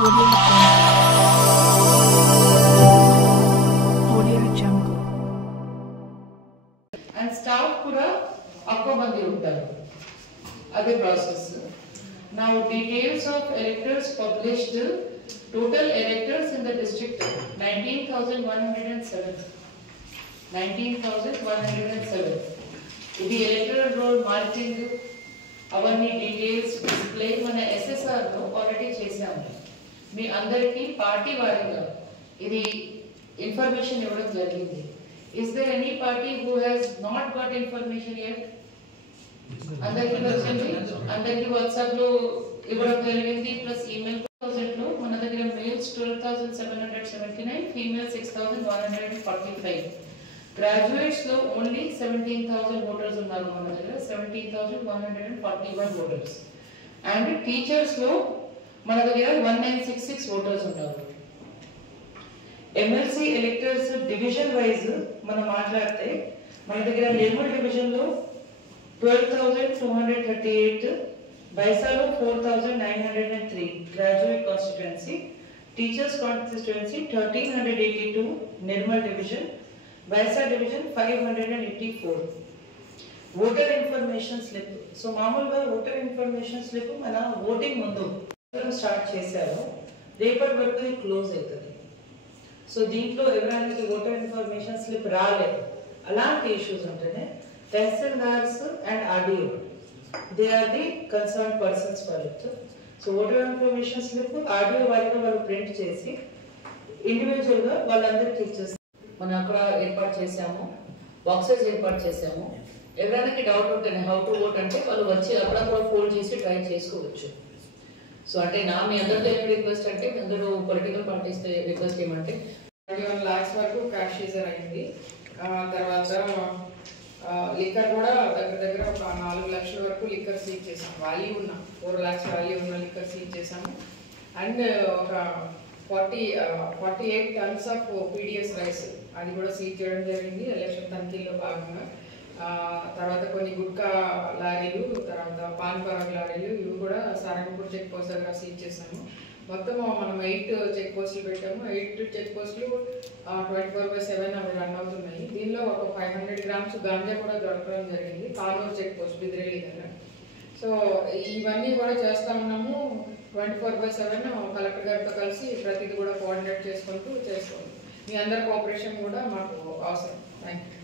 And staff kuda akko mandi untaru. Ade process. Now details of electors published. Total electors in the district 19,107. 19,107. The electoral roll marking అవన్నీ details display మన SSR లో already చేసాము. మీ అందరికీ party వారీగా ఇది information ఇవ్వడం జరిగింది. Is there any party who has not got information yet? అందరికీ వచ్చింది, అందరికీ వాట్సాప్ లో ఇవ్వడం జరిగింది. ప్లస్ ఈమెయిల్ లో మన దగ్గర మెయిల్స్ 12,779, ఫీమేల్ 6,145. గ్రాడ్యుయేట్స్ లో ఓన్లీ 17,000 ఓటర్స్ ఉన్నారు మన దగ్గర, 17,141 ఓటర్స్. అండ్ టీచర్స్ లో మన దగ్గర 1966 ఓటర్స్ ఉన్నారు. ఎమ్మెల్సీ ఎలెక్టర్స్ డివిజన్ వైజ్ మనం మాట్లాడితే మన దగ్గర నిర్మల్ డివిజన్ లో 12,238, బైసాలో 4,903 graduate constituency, teachers constituency 1,382 Nirmal division, Vaisa division 584. Voter information slip. So మామూలుగా voter information slip మన ఓటింగ్ ముందు స్టార్ట్ చేశారు, రేపటి వరకు ఇది క్లోజ్ అవుతుంది. సో దీంట్లో ఎవరైనా ఓటర్ ఇన్ఫర్మేషన్ స్లిప్ రాలేదు అలాంటి ఇష్యూస్ ఉంటేనే tahsildars and RDO they are the concern persons for it. So voter information slip RDO వారిగా వాళ్ళు ప్రింట్ చేసి ఇండివిజువల్ గా వాళ్ళందరికీ ఇచ్చేస్తారు. మనం అక్కడ ఏర్పాటు చేసాము, బాక్సెస్ ఏర్పాటు చేసాము. ఎవరైనా డౌట్ ఉంటేనే హౌ టు ఓట్ అంటే వాళ్ళు వచ్చి అప్పుడప్పుడు ఫోల్డ్ చేసి ట్రై చేసుకోవచ్చు. సో అంటే మీ అందరితో ఏమి రిక్వెస్ట్ అంటే అందరూ పొలిటికల్ పార్టీస్ రిక్వెస్ట్ ఏమంటే 21 lakhs వరకు క్యాష్ సీజర్ అయింది. తర్వాత లిక్కర్ కూడా దగ్గర ఒక 4 లక్షల వరకు లిక్కర్ సీజ్ చేసాము. వాల్యూ ఉన్న 4 lakhs వాల్యూ ఉన్న లిక్కర్ సీజ్ చేసాము. అండ్ ఒక 48 tons ఆఫ్ పీడిఎస్ రైస్ అది కూడా సీజ్ చేయడం జరిగింది ఎలక్షన్ తనిఖీలో భాగంగా. తర్వాత కొన్ని గుట్కా లారీలు, తర్వాత పాన్ పరాగ్ లారీలు, ఇవి కూడా సారంగపూర్ చెక్ పోస్ట్ దగ్గర సీజ్ చేసాము. మొత్తం మనం 8 చెక్ పోస్టులు పెట్టాము. 8 చెక్ పోస్టులు 24/7 అవి రన్ అవుతున్నాయి. దీనిలో ఒక 500 grams గాంజా కూడా దొరకడం జరిగింది కానూరు చెక్ పోస్ట్ బిద్రేలి దగ్గర. సో ఇవన్నీ కూడా చేస్తా ఉన్నాము. 24/7 కలెక్టర్ గారితో కలిసి ప్రతిదీ కూడా కోఆర్డినేట్ చేసుకుంటూ చేస్తాము. మీ అందరి కోఆపరేషన్ కూడా మాకు అవసరం. Thank you.